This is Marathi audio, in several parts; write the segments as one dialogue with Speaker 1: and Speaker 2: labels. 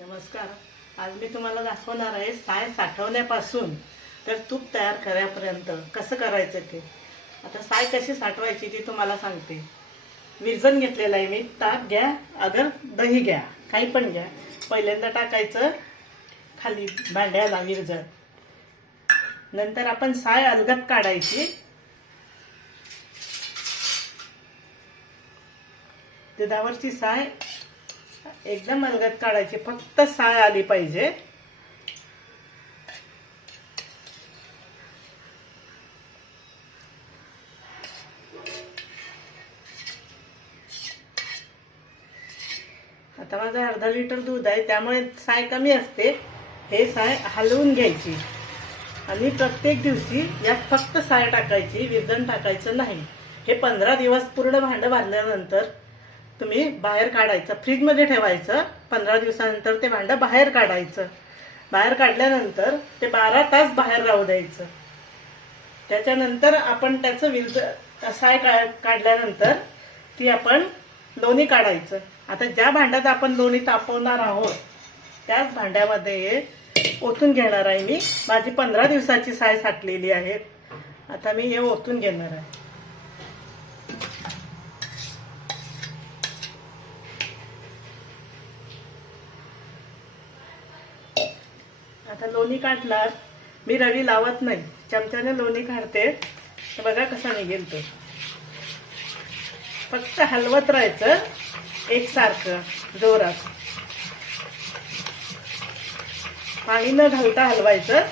Speaker 1: नमस्कार. आज मी तुम्हाला दाखवणार आहे साय साठवण्यापासून तर तूप तयार करायपर्यंत. कसं करायचं ते? आता साय कशी साठवायची ती तुम्हाला सांगते. विरजन घेतलेलं आहे मी. ताक घ्या अगर दही घ्या. काही पण घ्या. पहिल्यांदा टाकायचं खाली भांड्याला विरजन. नंतर आपण साय अलगत काढायची. दुधावरची साय एकदम अलगत काढायची. फक्त साय आली पाहिजे. आता माझं अर्धा लिटर दूध आहे त्यामुळे साय कमी असते. हे साय हलवून घ्यायची. आणि प्रत्येक दिवशी यात फक्त साय टाकायची विरजन टाकायचं नाही. हे पंधरा दिवस पूर्ण भांडं बांधल्यानंतर तुम्ही बाहेर काढायचं. फ्रीजमध्ये ठेवायचं. पंधरा दिवसानंतर ते भांडं बाहेर काढायचं. बाहेर काढल्यानंतर ते बारा तास बाहेर राहू द्यायचं. त्याच्यानंतर आपण त्याचं विरज साय का काढल्यानंतर ती आपण लोणी काढायचं. आता ज्या भांड्यात आपण लोणी तापवणार आहोत त्याच भांड्यामध्ये ओतून घेणार आहे मी. माझी पंधरा दिवसाची साय साठलेली आहे. आता मी हे ओतून घेणार आहे. आता लोणी काढणार. मी रवी लावत नाही. चमच्याने लोणी काढते. तर बघा कसा निघेल तो फक्त हलवत राहायचं एकसारखं जोरात. पाणी न घालता हलवायचं.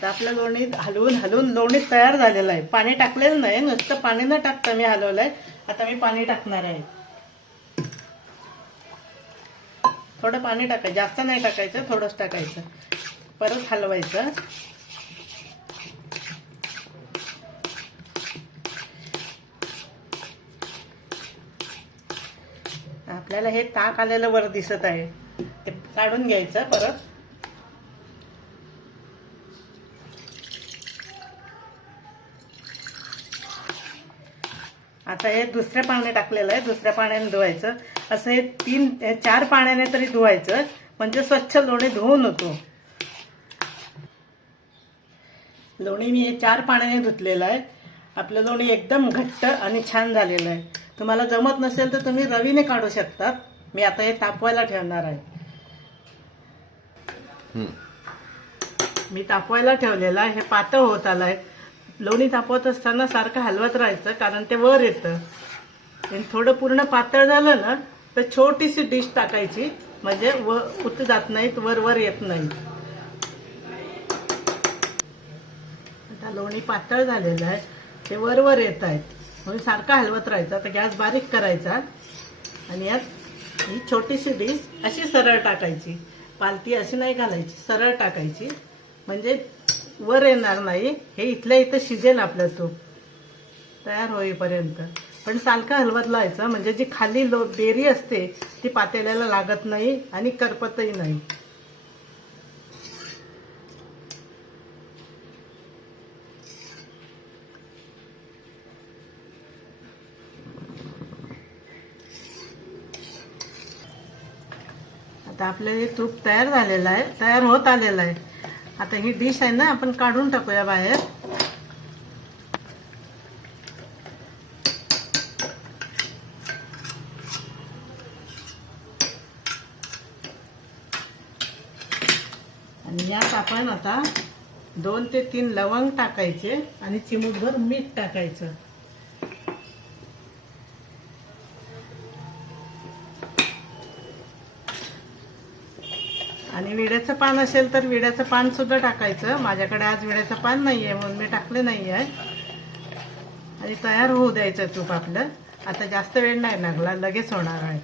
Speaker 1: आता आपलं लोणी हलवून हलवून लोणी तयार झालेलं आहे. पाणी टाकलेलं नाही नुसतं पाणी न टाकता मी हलवलंय. आता मी पाणी टाकणार आहे. थोडं पाणी टाकायचं जास्त नाही टाकायचं थोडंच टाकायचं. परत हलवायचं. आपल्याला हे ताक आलेलं वर दिसत आहे. ते काढून घ्यायचं परत. आता हे दुसऱ्या पाण्याने टाकलेलं आहे दुसऱ्या पाण्याने धुवायचं. असं हे तीन हे चार पाण्याने तरी धुवायचं म्हणजे स्वच्छ लोणी धुवून होतो. लोणी मी हे चार पाण्याने धुतलेलं आहे. आपलं लोणी एकदम घट्ट आणि छान झालेलं आहे. तुम्हाला जमत नसेल तर तुम्ही रवीने काढू शकतात. मी आता हे तापवायला ठेवणार आहे. मी तापवायला ठेवलेलं आहे. हे पातळ होत आलंय. लोणी तापवत असताना सारखं हलवत राहायचं कारण ते वर येतं. आणि थोडं पूर्ण पातळ झालं ना तर छोटीशी डिश टाकायची म्हणजे व उत जात नाहीत वर वर येत नाही. आता लोणी पातळ झालेलं आहे ते वर वर येत आहेत. म्हणून सारखं हलवत राहायचं आता गॅस बारीक करायचा. आणि यात ही छोटीशी डिश अशी सरळ टाकायची. पालती अशी नाही घालायची सरळ टाकायची. म्हणजे वर येणार नाही. हे इथल्या इथं शिजेल आपलं तूप. तयार होईपर्यंत. पण सारखं हलवत लावायचं. म्हणजे जी खाली लो बेरी असते ती पातेल्याला लागत नाही आणि करपतही नाही. आता आपलं हे तूप तयार झालेलं आहे. तयार होत आलेलं आहे. आता ही डिश आहे ना आपण काढून टाकूया बाहेर. आणि यात आपण आता दोन ते तीन लवंग टाकायचे आणि चिमूटभर मीठ टाकायचं. आणि विड्याचं पान असेल तर विड्याचं पान सुद्धा टाकायचं. माझ्याकडे आज विड्याचं पान नाही आहे म्हणून मी टाकले नाही आहे आणि तयार होऊ द्यायचं तूप आपलं. आता जास्त वेळ नाही लागला लगेच होणार आहे.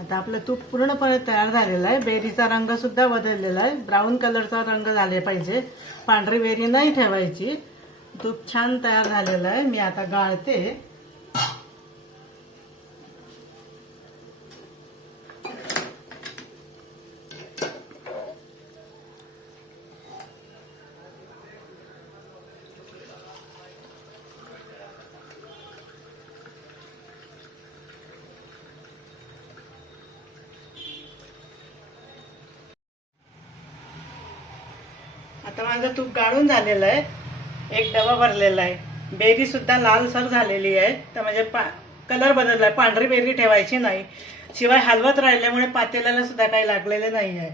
Speaker 1: आता आपलं तूप पूर्णपणे तयार झालेलं आहे. बेरीचा रंग सुद्धा बदललेला आहे. ब्राऊन कलरचा रंग झाले पाहिजे. पांढरी बेरी नाही ठेवायची. तूप छान तयार झालेलं आहे. मी आता गाळते. आता माझं तूप गाळून झालेलं आहे. एक डबा भरलेला आहे. बेरी सुद्धा लालसर झालेली आहे. तर म्हणजे पा कलर बदलला आहे पांढरी बेरी ठेवायची नाही. शिवाय हलवत राहिल्यामुळे पातेल्याला सुद्धा काही लागलेलं नाही आहे.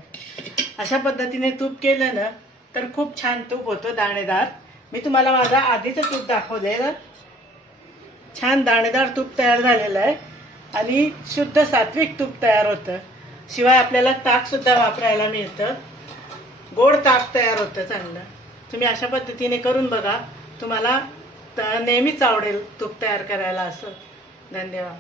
Speaker 1: अशा पद्धतीने तूप केलं ना तर खूप छान तूप होतं दाणेदार. मी तुम्हाला माझा आधीचं तूप दाखवलेलं. छान दाणेदार तूप तयार झालेलं आहे. आणि शुद्ध सात्विक तूप तयार होतं. शिवाय आपल्याला ताक सुद्धा वापरायला मिळतं. गोड ताक तयार होतं चांगलं. तुम्ही अशा पद्धतीने करून बघा. तुम्हाला त- नेहमीच आवडेल तूप तयार करायला असं. धन्यवाद.